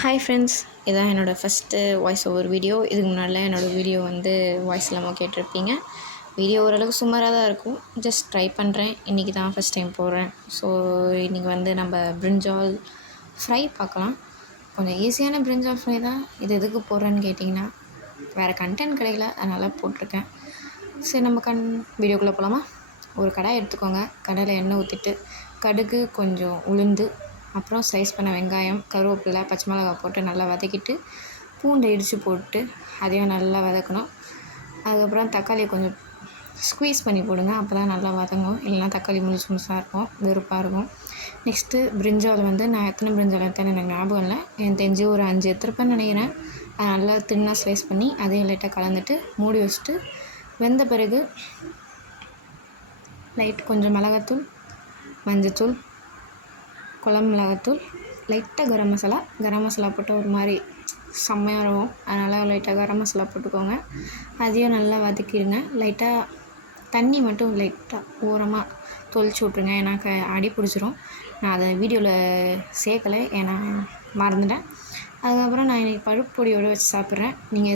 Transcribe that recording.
Hi friends, இதான் என்னோடய first voice over video. இதுக்கு முன்னாடிலாம் என்னோடய வீடியோ வாய்ஸ் இல்லாமல் கேட்டிருப்பீங்க. வீடியோ ஓரளவுக்கு சுமாராக தான் இருக்கும். ஜஸ்ட் ட்ரை பண்ணுறேன். இன்றைக்கி தான் ஃபஸ்ட் டைம் போடுறேன். ஸோ இன்றைக்கி நம்ம பிரிஞ்சால் ஃப்ரை பார்க்கலாம். கொஞ்சம் ஈஸியான பிரிஞ்சால் ஃப்ரை தான். இது எதுக்கு போடுறேன்னு கேட்டிங்கன்னா, வேறு கண்டென்ட் கிடைக்கல, அதனால் போட்டிருக்கேன். சரி, நம்ம வீடியோக்குள்ளே போகலாமா? ஒரு கடாய் எடுத்துக்கோங்க. கடாயில் எண்ணெய் ஊற்றிட்டு கடுகு, கொஞ்சம் உளுந்து, அப்புறம் ஸ்லைஸ் பண்ண வெங்காயம், கருவேப்பிலை, பச்சை மிளகாய் போட்டு நல்லா வதக்கிட்டு பூண்டை இடித்து போட்டு அதையும் நல்லா வதக்கணும். அதுக்கப்புறம் தக்காளியை கொஞ்சம் ஸ்குவீஸ் பண்ணி போடுங்க. அப்போ தான் நல்லா வதங்கும். இல்லைனா தக்காளி முழுசாக இருக்கும், வெறுப்பாக இருக்கும். நெக்ஸ்ட்டு பிரிஞ்சால் நான் எத்தனை பிரிஞ்சால் எடுத்தேன்னு எனக்கு ஞாபகம் இல்லை. எனக்கு தெரிஞ்சு ஒரு 5 எடுத்துருப்பேன்னு நினைக்கிறேன். அதை நல்லா தின்னாக ஸ்லைஸ் பண்ணி அதையும் லைட்டாக கலந்துட்டு மூடி வச்சுட்டு வெந்த பிறகு கொஞ்சம் மிளகாத்தூள், மஞ்சத்தூள், குழம்பு மிளகாத்தூள், லைட்டாக கரம் மசாலா போட்டால் ஒரு மாதிரி செம்மையாக இருக்கும். அதனால் லைட்டாக கரம் மசாலா போட்டுக்கோங்க. அதையும் நல்லா வதக்கிடுங்க. லைட்டாக தண்ணி மட்டும் லைட்டாக ஓரமாக தொளிச்சு விட்ருங்க. ஏன்னா அடி பிடிச்சிரும். நான் அதை வீடியோவில் சேர்க்கலை, ஏன்னா மறந்துட்டேன். அதுக்கப்புறம் நான் இன்றைக்கி பருப்பு பொடியோடு வச்சு சாப்பிட்றேன். நீங்கள்